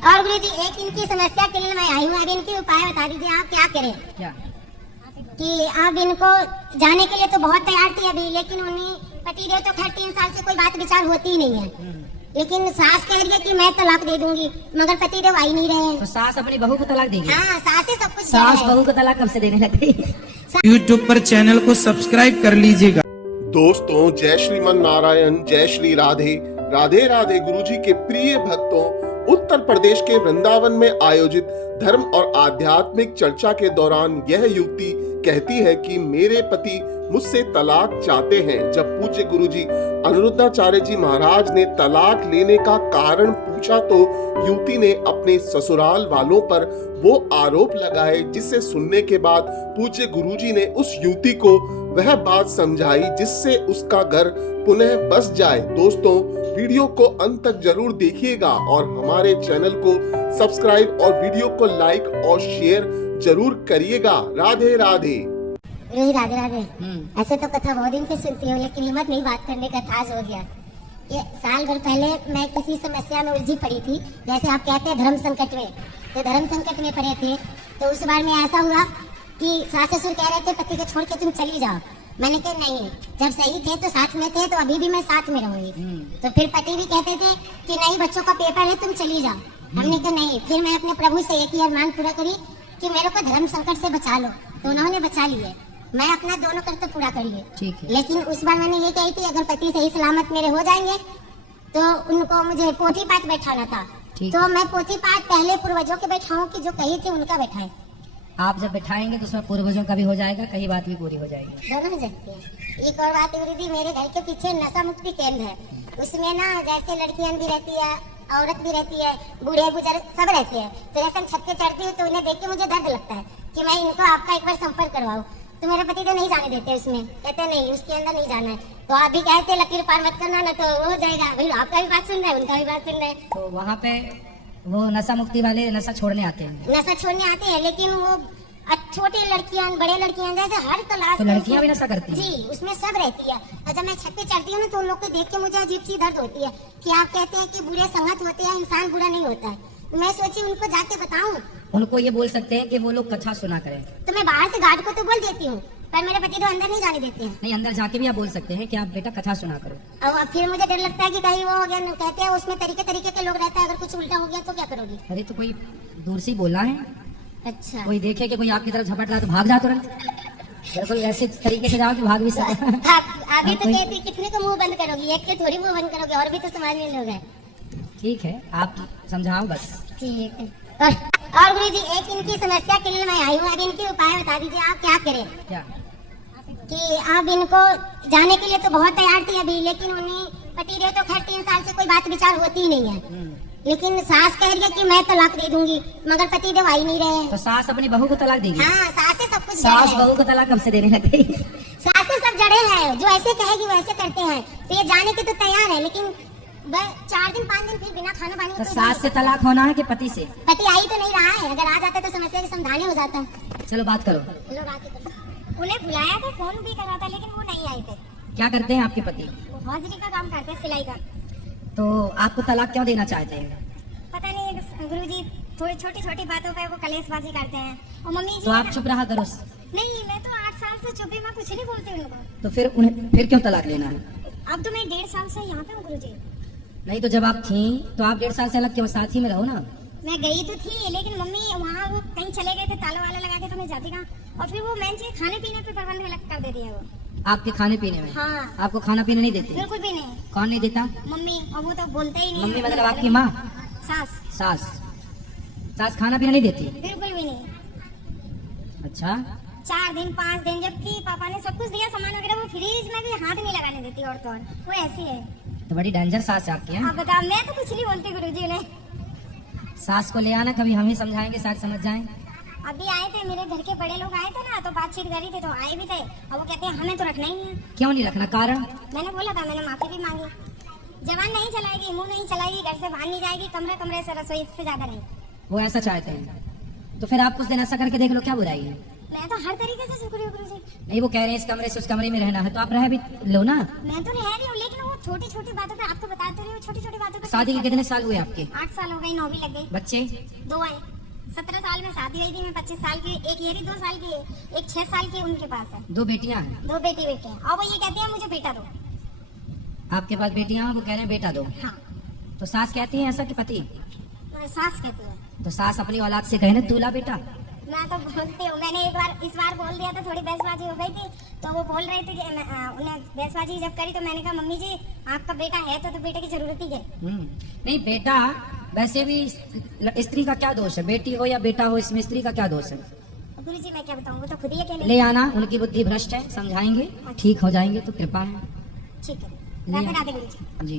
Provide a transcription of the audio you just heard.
और गुरु जी एक इनकी समस्या के लिए मैं आई हूँ, अब इनके उपाय बता दीजिए आप क्या करें। क्या? कि अब इनको जाने के लिए तो बहुत तैयार थी अभी, लेकिन उन्हीं पतिदेव तो खैर 3 साल से कोई बात विचार होती ही नहीं है, लेकिन सास कह रही है कि मैं तलाक दे दूंगी, मगर पतिदेव आ ही नहीं रहे हैं। तो सास अपनी बहू को तलाक देगी? हाँ, सास ही सब कुछ कह सास रहे हैं। बहू को तलाक कब से देने लगी? YouTube पर चैनल को सब्सक्राइब कर लीजिएगा। दोस्तों, जय श्रीमन नारायण, जय श्री राधे राधे राधे। गुरुजी के प्रिय भक्तों, उत्तर प्रदेश के वृंदावन में आयोजित धर्म और आध्यात्मिक चर्चा के दौरान यह युवती कहती है कि मेरे पति मुझसे तलाक चाहते हैं। जब पूज्य गुरुजी अनिरुद्धाचार्य जी महाराज ने तलाक लेने का कारण पूछा तो युवती ने अपने ससुराल वालों पर वो आरोप लगाए, जिसे सुनने के बाद पूज्य गुरुजी ने उस युवती को वह बात समझाई जिससे उसका घर पुनः बस जाए। दोस्तों, वीडियो को अंत तक जरूर देखिएगा और हमारे चैनल को सब्सक्राइब और वीडियो को लाइक और शेयर जरूर करिएगा। राधे राधे। राधे राधे। ऐसे तो कथा बहुत दिन से सुनती हूँ, लेकिन हिम्मत नहीं बात करने का, ताज हो गया। ये साल भर पहले मैं किसी समस्या में उलझी पड़ी थी, जैसे आप कहते हैं धर्म संकट में, तो धर्म संकट में पड़े थे। तो उस बार में ऐसा हुआ कि सास ससुर कह रहे थे पति को छोड़ के तुम चली जाओ। मैंने कहा नहीं, जब सही थे तो साथ में थे, तो अभी भी मैं साथ में रहूंगी। तो फिर पति भी कहते थे कि नहीं, बच्चों का पेपर है, तुम चली जाओ। हमने कहा नहीं। फिर मैं अपने प्रभु से एक ही अरमान पूरा करी कि मेरे को धर्म संकट से बचा लो, तो उन्होंने बचा लिए। मैं अपना दोनों कर्तव्य पूरा कर लिए। ठीक है। लेकिन उस बार मैंने ये कही थी अगर पति सही सलामत मेरे हो जाएंगे तो उनको मुझे पोथी पाठ बैठाना था। तो मैं पोथी पाठ पहले पूर्वजों के बैठाऊं कि जो कही थी उनका बैठाए। आप जब बैठाएंगे तो उसमें पूर्वजों का भी हो जाएगा, कहीं बात भी पूरी हो जाएगी। दोनों हो सकती है। एक और बात गुरु जी, मेरे घर के पीछे नशा मुक्ति केंद्र है। उसमें ना जैसे लड़कियां भी रहती है, औरत भी रहती है, बूढ़े बुजुर्ग सब रहते हैं। तो जैसे छत पे चढ़ती हूँ तो उन्हें देख के मुझे दर्द लगता है कि मैं इनको आपका एक बार संपर्क करवाऊँ। तो मेरे पति तो नहीं जाने देते उसमें, कहते नहीं उसके अंदर नहीं जाना है। तो आप भी कहते लकीर पार मत करना ना, तो हो जाएगा। भाई आपका भी बात सुन रहे हैं, उनका भी बात सुन रहे हैं। तो वहाँ पे वो नशा मुक्ति वाले नशा छोड़ने आते हैं? नशा छोड़ने आते हैं, लेकिन वो छोटी लड़कियां, बड़े लड़कियां, जैसे हर क्लास तो लड़कियां भी नशा करती हैं? जी, उसमें सब रहती है। और जब मैं छत पे चढ़ती हूँ ना, तो उन लोग को देख के मुझे अजीब सी दर्द होती है कि आप कहते हैं कि बुरे संगत होते हैं, इंसान बुरा नहीं होता है। मैं सोची उनको जाके बताऊं। उनको ये बोल सकते हैं कि वो लोग कथा सुना करें। तो मैं बाहर से गार्ड को तो बोल देती हूँ, पर मेरे पति तो अंदर नहीं जाने देते हैं। नहीं, अंदर जाके भी आप बोल सकते हैं कि आप बेटा कथा सुना करो। और फिर मुझे डर लगता है कि कहीं वो हो गया, कहते हैं उसमें तरीके तरीके के लोग रहते हैं, अगर कुछ उल्टा हो गया तो क्या करोगी? अरे तो कोई दूर से बोलना है। अच्छा, कोई देखे कि कोई आपकी तरफ झपट रहा तो भाग जा तुरंत। बिल्कुल ऐसे तरीके से जाओ कि भाग भी सके। अभी तो कहती कितने को मुंह बंद करोगी, एक के थोड़ी मुंह बंद करोगे, और भी तो समाज में लोग हैं। ठीक है, आप समझाओ बस। ठीक है। और गुरु जी एक इनकी समस्या के लिए मैं आई हूँ, अब इनके उपाय बता दीजिए आप क्या करें। क्या? कि अब इनको जाने के लिए तो बहुत तैयार थी अभी, लेकिन उन्हीं पतिदेव तो खैर 3 साल से कोई बात विचार होती ही नहीं है, लेकिन सास कह रही है कि मैं तलाक दे दूंगी, मगर पतिदेव आ ही नहीं रहे हैं। तो सास अपनी बहू को तलाक देगी? हाँ, सास से सब कुछ सास बहू को तलाक कब से देने लगी? सास से सब जड़े हैं, जो ऐसे कहेगी वैसे करते हैं। तो ये जाने के तो तैयार है, लेकिन 4 दिन 5 दिन फिर बिना खाना पानी तो सास से तलाक होना है कि पति से? पति आ ही तो नहीं रहा है, अगर आ जाता तो समस्या के समाधान हो जाता। चलो बात करो। लोग आके उन्हें बुलाया था, फोन भी करा था, लेकिन वो नहीं आए थे। क्या करते हैं आपके पति? वो हौजरी का काम करते हैं, सिलाई का। तो आपको तलाक क्यों देना चाहते हैं? पता नहीं गुरुजी, थोड़ी छोटी छोटी बातों पे वो कलेशबाजी करते हैं। और मम्मी जी तो आप चुप रहा करो। नहीं, मैं तो 8 साल से चुप ही, मैं कुछ नहीं बोलती उनको। तो फिर उन्हें फिर क्यों तलाक लेना है? अब तो मैं 1.5 साल से यहाँ पे हूँ गुरुजी। नहीं तो जब आप थी तो आप 1.5 साल से अलग क्यों, साथ ही में रहो ना। मैं गई तो थी, लेकिन मम्मी वहाँ वो कहीं चले गए थे, ताला वाला लगा के, तो मैं जाती कहाँ। और फिर वो मैं खाने पीने पे प्रबंध कर देती है वो। आपके खाने पीने में? हाँ। आपको खाना पीने नहीं देती? बिल्कुल भी नहीं। कौन नहीं देता? मम्मी। और वो तो बोलते ही नहीं। मम्मी मतलब आपकी माँ? सास। सास। सास खाना पीना नहीं देती? बिल्कुल भी नहीं। अच्छा। 4 दिन 5 दिन, जबकि पापा ने सब कुछ दिया, सामान वगैरह, वो फ्रिज में भी हाथ नहीं लगाने देती। और तो वो ऐसी है। तो बड़ी डेंजर सास है आपकी। आप बताओ, मैं तो कुछ नहीं बोलती गुरुजी ने। सास को ले आना, कभी हम ही समझाएंगे, सास समझ जाएं। अभी आए थे, मेरे घर के बड़े लोग आए थे ना, तो बातचीत करी थी, तो आए भी थे। और वो कहते हैं हमें तो रखना ही नहीं है। क्यों नहीं रखना? कारण? मैंने बोला था, मैंने माफी भी मांगी। जवान नहीं चलाएगी, मुंह नहीं चलाएगी, घर से बाहर नहीं जाएगी, कमरे कमरे से रसोई, इससे ज्यादा नहीं। वो ऐसा चाहते हैं तो फिर आप कुछ दिन ऐसा करके देख लो, क्या बुराई है? मैं तो हर तरीके से शुक्रिया गुरुजी। नहीं, वो कह रहे हैं इस कमरे से उस कमरे में रहना है, तो आप रह भी लो ना। मैं तो रह रही हूँ, लेकिन वो छोटी छोटी बातों पे आपको बताते रही हूँ, छोटी छोटी बातों पे। शादी के कितने साल हुए आपके? 8 साल हो गए, 9 भी लग गई। बच्चे? 2 आए। 17 साल में शादी हुई थी, मैं 25 साल की। एक ये 2 साल की है, एक 6 साल की उनके पास है। 2 बेटियां हैं? 2 बेटे हैं और वो ये कहते हैं मुझे बेटा दो। आपके पास बेटियां हैं, वो कह रहे हैं बेटा दो। हाँ, तो सास कहती है ऐसा कि पति? सास कहती है। तो सास अपनी औलाद से कहे ना तूला बेटा। मैं तो बोलती हूँ, मैंने इस बार बोल दिया तो थोड़ी बहसबाजी हो गई थी, तो वो बोल रहे थे कि उन्हें बहसबाजी जब करी तो मैंने कहा मम्मी जी आपका बेटा है तो बेटे की जरूरत ही है। नहीं बेटा, वैसे भी स्त्री का क्या दोष है? बेटी हो या बेटा हो, इसमें स्त्री का क्या दोष है? गुरु जी मैं क्या बताऊँ, वो तो खुद ही अकेले। ले आना, उनकी बुद्धि भ्रष्ट है, समझाएंगे, ठीक हो जाएंगे तो कृपा है। ठीक है, राधे राधे गुरु जी। जी।